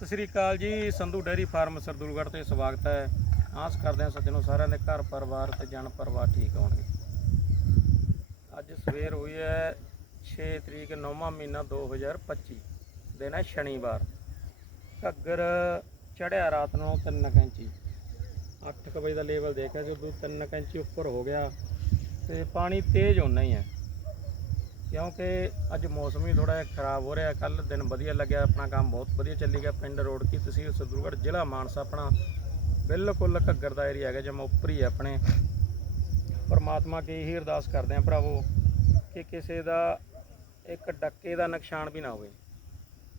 ਸਤਿ ਸ੍ਰੀ ਅਕਾਲ ਜੀ, Sandhu dairy farm Sardulgarh ਤੇ ਸਵਾਗਤ ਹੈ। ਆਸ ਕਰਦੇ ਹਾਂ ਸੱਜਣੋ ਸਾਰਿਆਂ ਦੇ ਘਰ ਪਰਿਵਾਰ ਤੇ ਜਨ ਪਰਿਵਾਰ ਠੀਕ ਹੋਣਗੇ। ਅੱਜ ਸਵੇਰ ਹੋਈ ਹੈ 6 ਤਰੀਕ 9ਵਾਂ ਮਹੀਨਾ 2025 ਦਿਨ ਹੈ ਸ਼ਨੀਵਾਰ। ਘੱਗਰ ਚੜਿਆ ਰਾਤ ਨੂੰ 3 ਇੰਚੀ 8 ਵਜੇ ਦਾ ਲੈਵਲ ਦੇਖਿਆ ਜਦੋਂ ਉਦੋਂ 3 ਇੰਚੀ ਉੱਪਰ ਹੋ ਗਿਆ ਤੇ ਪਾਣੀ ਤੇਜ਼ ਹੋਣਾ ਹੀ ਹੈ। ਕਿਉਂਕਿ ਅੱਜ ਮੌਸਮ ਹੀ ਥੋੜਾ ਜਿਹਾ ਖਰਾਬ ਹੋ ਰਿਹਾ ਕੱਲ ਦਿਨ ਵਧੀਆ ਲੱਗਿਆ, ਆਪਣਾ ਕੰਮ ਬਹੁਤ ਵਧੀਆ ਚੱਲੀ ਗਿਆ, ਪਿੰਡ ਰੋਡ ਕੀ ਤਹਿਸੀਲ ਸਰਦੂਲਗੜ੍ਹ ਜ਼ਿਲ੍ਹਾ ਮਾਨਸਾ ਆਪਣਾ ਬਿਲਕੁਲ ਘੱਗਰ ਦਾ ਏਰੀਆ ਹੈਗਾ ਜਮਾ ਉੱਪਰ ਹੈ ਆਪਣੇ। ਪਰਮਾਤਮਾ ਅੱਗੇ ਇਹੀ ਅਰਦਾਸ ਕਰਦੇ ਆਂ ਭਰਾਵੋ ਕਿ ਕਿਸੇ ਦਾ ਇੱਕ ਡੱਕੇ ਦਾ ਨੁਕਸਾਨ ਵੀ ਨਾ ਹੋਵੇ।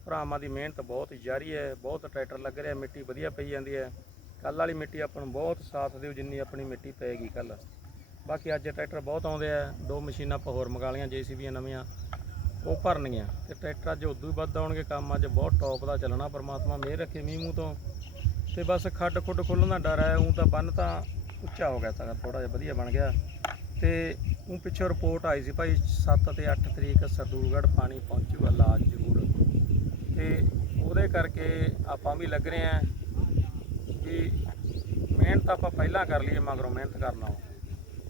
ਭਰਾਵਾਂ ਦੀ ਮਿਹਨਤ ਬਹੁਤ ਜਾਰੀ ਹੈ, ਬਹੁਤ ਟਰੈਕਟਰ ਲੱਗ ਰਿਹਾ, ਮਿੱਟੀ ਵਧੀਆ ਪਈ ਜਾਂਦੀ ਹੈ। ਕੱਲ ਵਾਲੀ ਮਿੱਟੀ ਆਪਾਂ ਨੂੰ ਬਹੁਤ ਸਾਥ ਦਿਓ, ਜਿੰਨੀ ਆਪਣੀ ਮਿੱਟੀ ਪਏਗੀ ਕੱਲ ਬਾਕੀ ਅੱਜ ਟਰੈਕਟਰ ਬਹੁਤ ਆਉਂਦੇ ਆ, ਦੋ ਮਸ਼ੀਨਾਂ ਆਪਾਂ ਹੋਰ ਮੰਗਾ ਲਈਆਂ, ਜੀਸੀਬੀਆਂ ਨਵੀਆਂ, ਉਹ ਭਰਨਗੀਆਂ ਤੇ ਟਰੈਕਟਰ ਅੱਜ ਉਦੋਂ ਹੀ ਵੱਧ ਆਉਣਗੇ, ਕੰਮ ਅੱਜ ਬਹੁਤ ਟੌਪ ਦਾ ਚੱਲਣਾ, ਪਰਮਾਤਮਾ ਮਿਹਰ ਰੱਖੇ ਮੀਂਹ ਮੂੰਹ ਤੋਂ। ਤੇ ਬਸ ਖੱਡ ਖੁੱਡ ਖੁੱਲਣ ਦਾ ਡਰ ਹੈ ਉਹ ਤਾਂ ਬੰਨ ਤਾਂ ਉੱਚਾ ਹੋ ਗਿਆ ਤਾਂ ਥੋੜਾ ਜਿਹਾ ਵਧੀਆ ਬਣ ਗਿਆ। ਤੇ ਉਹ ਪਿੱਛੋਂ ਰਿਪੋਰਟ ਆਈ ਸੀ ਭਾਈ 7 ਅਤੇ 8 ਤਰੀਕ ਸਰਦੂਲਗੜ੍ਹ ਪਾਣੀ ਪਹੁੰਚੂਗਾ ਲਾਜ ਜ਼ਰੂਰ। ਤੇ ਉਹਦੇ ਕਰਕੇ ਆਪਾਂ ਵੀ ਲੱਗ ਰਹੇ ਆਂ ਵੀ ਮਿਹਨਤ ਆਪਾਂ ਪਹਿਲਾਂ ਕਰ ਲਈਏ, ਮਗਰੋਂ ਮਿਹਨਤ ਕਰਨਾ।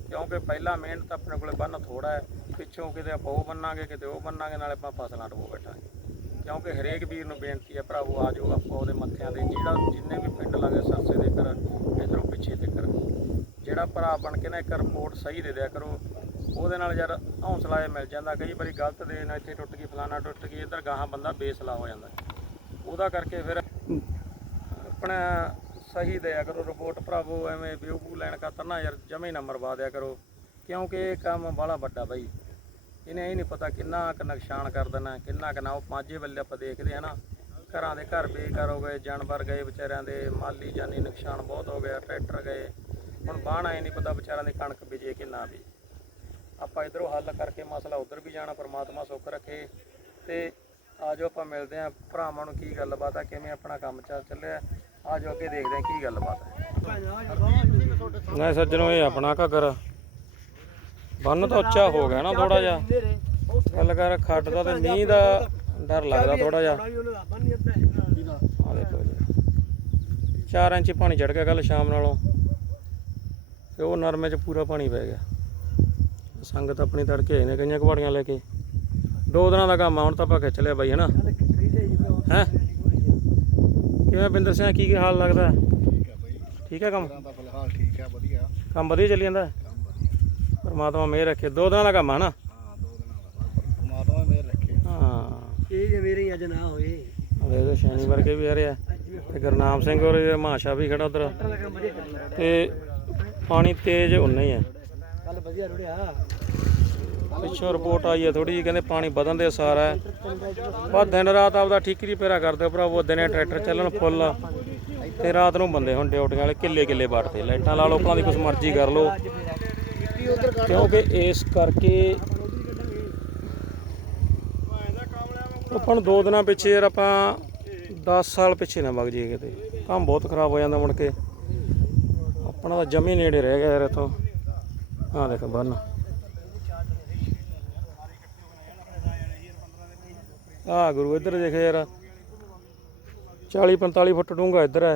ਕਿਉਂਕਿ ਪਹਿਲਾਂ ਮਿਹਨਤ ਆਪਣੇ ਕੋਲੇ ਬੰਨ ਥੋੜਾ ਹੈ ਪਿੱਛੋਂ ਕਿਤੇ ਆਪਾਂ ਉਹ ਬੰਨਾਂਗੇ ਕਿਤੇ ਉਹ ਬੰਨਾਂਗੇ ਨਾਲੇ ਆਪਾਂ ਫਸਲਾਂ ਡੁਬੋ ਬੈਠਾਂਗੇ। ਕਿਉਂਕਿ ਹਰੇਕ ਵੀਰ ਨੂੰ ਬੇਨਤੀ ਹੈ ਭਰਾਵੋ ਆ ਜਾਓ ਆਪਾਂ ਉਹਦੇ ਮੱਥਿਆਂ ਦੇ ਜਿਹੜਾ ਜਿੰਨੇ ਵੀ ਪਿੰਡ ਲਾਗੇ ਸਰਸੇ ਦੇ ਕਰ ਇਧਰੋਂ ਪਿੱਛੇ ਤੇ ਕਰ ਜਿਹੜਾ ਭਰਾ ਬਣ ਕੇ ਨਾ ਇੱਕ ਰਿਪੋਰਟ ਸਹੀ ਦੇ ਦਿਆ ਕਰੋ ਉਹਦੇ ਨਾਲ ਯਾਰ ਹੌਸਲਾ ਇਹ ਮਿਲ ਜਾਂਦਾ। ਕਈ ਵਾਰੀ ਗਲਤ ਦੇ ਨਾ ਇੱਥੇ ਟੁੱਟ ਗਈ ਫਲਾਣਾ ਟੁੱਟ ਗਈ ਇੱਧਰ ਗਾਹਾਂ ਬੰਦਾ ਬੇਸਲਾ ਹੋ ਜਾਂਦਾ। ਉਹਦਾ ਕਰਕੇ ਫਿਰ ਆਪਣਾ ਸਹੀ ਦਿਆ ਕਰੋ ਰਿਪੋਰਟ ਭਰਾਵੋ, ਐਵੇਂ ਵਿਊ ਲੈਣ ਖਾਤਰ ਨਾ ਯਾਰ, ਜਮੇ ਨਾ ਮਰਵਾ ਦਿਆ ਕਰੋ। ਕਿਉਂਕਿ ਇਹ ਕੰਮ ਬੜਾ ਵੱਡਾ ਬਾਈ। ਇਹਨੇ ਇਹ ਨਹੀਂ ਪਤਾ ਕਿੰਨਾ ਕੁ ਨੁਕਸਾਨ ਕਰ ਦੇਣਾ, ਕਿੰਨਾ ਕੁ ਨਾ। ਉਹ ਮਾਝੇ ਵੱਲੇ ਆਪਾਂ ਦੇਖਦੇ ਆ ਨਾ। ਘਰਾਂ ਦੇ ਘਰ ਬੇਕਾਰ ਹੋ ਗਏ, ਜਾਨਵਰ ਗਏ ਵਿਚਾਰਿਆਂ ਦੇ। ਮਾਲੀ ਜਾਨੀ ਨੁਕਸਾਨ ਬਹੁਤ ਹੋ ਗਿਆ, ਟਰੈਕਟਰ ਗਏ। ਹੁਣ ਬਾਹਣਾ ਇਹ ਨਹੀਂ ਪਤਾ ਵਿਚਾਰਿਆਂ ਦੀ ਕਣਕ ਬੀਜੇ ਕਿ ਨਾ ਬੀਜੇ। ਆਪਾਂ ਇਧਰੋਂ ਹੱਲ ਕਰਕੇ ਮਸਲਾ ਉਧਰ ਵੀ ਜਾਣਾ, ਪਰਮਾਤਮਾ ਸੁੱਖ ਰੱਖੇ। ਤੇ ਆਜੋ ਆਪਾਂ ਮਿਲਦੇ ਆਂ। ਭਰਾਵਾਂ ਨੂੰ ਕੀ ਗੱਲਬਾਤ ਆ, ਕਿਵੇਂ ਆਪਣਾ ਕੰਮ ਚੱਲ ਚੱਲਿਆ। ਆਜੋ ਅੱਗੇ ਦੇਖਦੇ ਆਂ ਕੀ ਗੱਲਬਾਤ ਹੈ। ਨਾ ਸੱਜਣੋ, ਇਹ ਆਪਣਾ ਘੱਗਰ ਬੰਨ ਤਾਂ ਉੱਚਾ ਹੋ ਗਿਆ ਨਾ ਥੋੜਾ ਜਿਹਾ। ਗੱਲ ਕਰ ਖੱਡ ਦਾ ਤੇ ਮੀਂਹ ਦਾ ਡਰ ਲੱਗਦਾ ਥੋੜਾ ਜਿਹਾ। ਆ ਦੇਖੋ ਜੀ। 4 ਇੰਚ ਪਾਣੀ ਚੜ ਗਿਆ ਕੱਲ ਸ਼ਾਮ ਨਾਲੋਂ। ਤੇ ਉਹ ਨਰਮੇ 'ਚ ਪੂਰਾ ਪਾਣੀ ਪੈ ਗਿਆ। ਸੰਗਤ ਆਪਣੀ ਤੜਕੇ ਆਏ ਨੇ ਕਈਆਂ ਕੁਵਾੜੀਆਂ ਲੈ ਕੇ। ਦੋ ਦਿਨਾਂ ਦਾ ਕੰਮ ਆ, ਹੁਣ ਤਾਂ ਆਪਾਂ ਖਿੱਚ ਲਿਆ ਬਾਈ ਹਨਾ ਹੈ? ਕਿਵੇਂ ਬਿੰਦਰ ਸਿੰਘ ਕੀ ਕੀ ਹਾਲ ਲੱਗਦਾ? ਠੀਕ ਹੈ ਬਈ। ਠੀਕ ਹੈ ਕੰਮ? ਤਾਂ ਫਿਲਹਾਲ ਠੀਕ ਹੈ ਵਧੀਆ। ਕੰਮ ਵਧੀਆ ਚੱਲੀ ਜਾਂਦਾ? ਕੰਮ ਵਧੀਆ। ਪਰਮਾਤਮਾ ਮਿਹਰ ਰੱਖੇ। ਦੋ ਦਿਨਾਂ ਦਾ ਕੰਮ ਆ ਨਾ ਹਾਂ ਦੋ ਦਿਨਾਂ ਦਾ ਪਰ ਪਰਮਾਤਮਾ ਮੇਰ ਰੱਖੇ। ਹਾਂ। ਇਹ ਜੇ ਮੇਰੇ ਅੱਜ ਨਾ ਹੋਏ। ਵੇਖੋ ਸ਼ਨੀਵਾਰ ਕੇ ਵੀ ਆ ਰਿਹਾ ਤੇ ਗੁਰਨਾਮ ਸਿੰਘ ਔਰ ਇਹ ਮਾਸ਼ਾ ਵੀ ਖੜਾ ਉਧਰ। ਤੇ ਪਾਣੀ ਤੇਜ਼ ਉਨਾ ਹੀ ਹੈ ਕੱਲ ਵਧੀਆ ਰੁੜਿਆ। ਪਿੱਛੋਂ ਰਿਪੋਰਟ ਆਈ ਹੈ ਥੋੜੀ ਜਿਹੀ, ਕਹਿੰਦੇ ਪਾਣੀ ਵਧਣ ਦੇ ਅਸਾਰ ਹੈ। ਪਰ ਦਿਨ ਰਾਤ ਆਪਦਾ ਠੀਕਰੀ ਪੇਰਾ ਕਰਦੇ ਭਰਾਵੋ, ਦਿਨੇ ਟਰੈਕਟਰ ਚੱਲਣ ਫੁੱਲ। ਤੇ ਰਾਤ ਨੂੰ ਬੰਦੇ ਹੁਣ ਡਿਊਟੀਆਂ ਵਾਲੇ ਕਿੱਲੇ ਕਿੱਲੇ ਵੱਟਦੇ, ਲਾਈਟਾਂ ਲਾ ਲਓ, ਭਲਾਂ ਦੀ ਕੁਛ ਮਰਜ਼ੀ ਕਰ ਲਓ। ਕਿਉਂਕਿ ਇਸ ਕਰਕੇ ਆਪਾਂ ਨੂੰ ਦੋ ਦਿਨਾਂ ਪਿੱਛੇ ਯਾਰ ਆਪਾਂ 10 ਸਾਲ ਪਿੱਛੇ ਨਾ ਵਗ ਜਾਈਏ ਕਿਤੇ। ਕੰਮ ਬਹੁਤ ਖਰਾਬ ਹੋ ਜਾਂਦਾ ਮੁੜ ਕੇ। ਆਪਣਾ ਤਾਂ ਜਮੀ ਨੇੜੇ ਰਹਿ ਗਿਆ ਯਾਰ ਇਥੋਂ। ਆਹ ਦੇਖ ਬੰਨ ਆ ਗੁਰੂ ਇੱਧਰ ਦੇਖ ਯਾਰ। 40 45 ਫੁੱਟ ਡੂੰਘਾ ਇੱਧਰ ਹੈ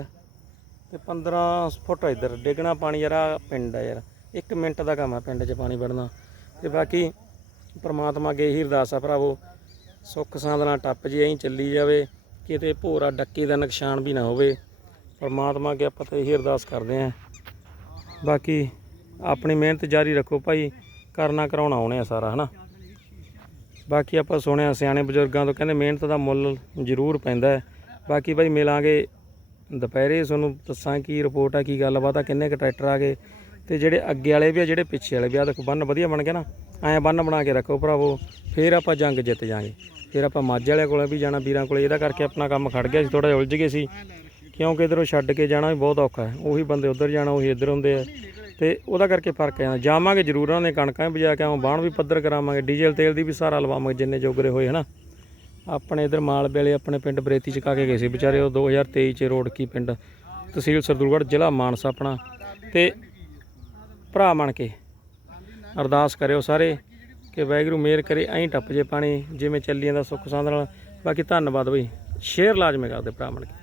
ਤੇ 15 ਫੁੱਟ ਇੱਧਰ। ਡਿੱਗਣਾ ਪਾਣੀ ਯਾਰ ਆਹ ਪਿੰਡ ਹੈ ਯਾਰ। 1 ਮਿੰਟ ਦਾ ਕੰਮ ਹੈ ਪਿੰਡ 'ਚ ਪਾਣੀ ਵੜਨਾ। ਤੇ ਬਾਕੀ ਪ੍ਰਮਾਤਮਾ ਅੱਗੇ ਇਹੀ ਅਰਦਾਸ ਆ ਭਰਾਵੋ, ਸੁੱਖ ਸਾਂਦ ਨਾਲ ਟੱਪ ਜੀ ਐਂ ਚੱਲੀ ਜਾਵੇ, ਕਿਤੇ ਭੋਰਾ ਡੱਕੀ ਦਾ ਨੁਕਸਾਨ ਵੀ ਨਾ ਹੋਵੇ। ਪਰਮਾਤਮਾ ਅੱਗੇ ਆਪਾਂ ਤਾਂ ਇਹੀ ਅਰਦਾਸ ਕਰਦੇ ਆਂ ਬਾਕੀ ਆਪਣੀ ਮਿਹਨਤ ਜਾਰੀ ਰੱਖੋ ਭਾਈ, ਕਰਨਾ ਕਰਾਉਣਾ ਆਉਣੇ ਆ ਸਾਰਾ, ਹਨਾ? ਬਾਕੀ ਆਪਾਂ ਸੁਣਿਆ ਸਿਆਣੇ ਬਜ਼ੁਰਗਾਂ ਤੋਂ ਕਹਿੰਦੇ ਮਿਹਨਤ ਦਾ ਮੁੱਲ ਜ਼ਰੂਰ ਪੈਂਦਾ ਹੈ। ਬਾਕੀ ਭਾਈ ਮਿਲਾਂਗੇ ਦੁਪਹਿਰੇ ਤੁਹਾਨੂੰ ਦੱਸਾਂ ਕੀ ਰਿਪੋਰਟ ਆ, ਕੀ ਗੱਲਬਾਤ ਆ, ਕਿੰਨੇ ਕੁ ਟਰੈਕਟਰ ਆ ਗਏ ਤੇ ਜਿਹੜੇ ਅੱਗੇ ਵਾਲੇ ਵੀ ਆ, ਜਿਹੜੇ ਪਿੱਛੇ ਵਾਲੇ ਵੀ ਆ, ਦੇਖੋ ਬੰਨ ਵਧੀਆ ਬਣ ਗਿਆ ਨਾ। ਐਂ ਬੰਨ ਬਣਾ ਕੇ ਰੱਖੋ ਭਰਾਵੋ, ਫੇਰ ਆਪਾਂ ਜੰਗ ਜਿੱਤ ਜਾਾਂਗੇ। ਫਿਰ ਆਪਾਂ ਮਾਝੇ ਵਾਲਿਆਂ ਕੋਲੇ ਵੀ ਜਾਣਾ, ਵੀਰਾਂ ਕੋਲੇ, ਇਹਦਾ ਕਰਕੇ ਆਪਣਾ ਕੰਮ ਖੜ ਗਿਆ ਸੀ ਥੋੜਾ ਜਿਹਾ ਉਲਝ ਗਏ ਸੀ। ਕਿਉਂਕਿ ਇਧਰੋਂ ਛੱਡ ਕੇ ਜਾਣਾ ਵੀ ਬਹੁਤ ਔਖਾ ਹੈ। ਉਹੀ ਬੰਦੇ ਉਧਰ ਜਾਣਾ, ਉਹੀ ਇੱਧਰ ਹੁੰਦੇ ਆ। ਤੇ ਉਹਦਾ ਕਰਕੇ ਫ਼ਰਕ ਆ ਜਾਵਾਂਗੇ ਜ਼ਰੂਰ ਉਹਨਾਂ ਨੇ ਕਣਕਾਂ ਵੀ ਬਜਾ ਕੇ ਆਵਾਂ, ਬਾਣ ਵੀ ਪੱਧਰ ਕਰਾਵਾਂਗੇ, ਡੀਜ਼ਲ ਤੇਲ ਦੀ ਵੀ ਸਾਰਾ ਲਵਾਵਾਂਗੇ ਜਿੰਨੇ ਜੋਗਰੇ ਹੋਏ, ਹਨਾ। ਆਪਣੇ ਇਧਰ ਮਾਲ ਵੇਲੇ ਆਪਣੇ ਪਿੰਡ ਬਰੇਤੀ ਚ ਕਾ ਕੇ ਗਏ ਸੀ ਵਿਚਾਰੇ, ਉਹ 2023 ਚ ਰੋੜਕੀ ਪਿੰਡ, ਤਹਿਸੀਲ ਸਰਦੂਲਗੜ੍ਹ, ਜ਼ਿਲ੍ਹਾ ਮਾਨਸਾ ਆਪਣਾ। ਤੇ ਭਰਾ ਬਣ ਕੇ ਅਰਦਾਸ ਕਰਿਓ ਸਾਰੇ ਕਿ ਵਾਹਿਗੁਰੂ ਮਿਹਰ ਕਰੇ, ਐਂ ਟੱਪ ਜੇ ਪਾਣੀ, ਜਿਵੇਂ ਚੱਲੀ ਜਾਂਦਾ ਸੁੱਖ ਸਾਂਦ ਨਾਲ। ਬਾਕੀ ਧੰਨਵਾਦ ਬਈ, ਸ਼ੇਅਰ ਲਾਜ਼ਮੀ ਕਰਦੇ ਭਰਾ ਬਣ ਕੇ।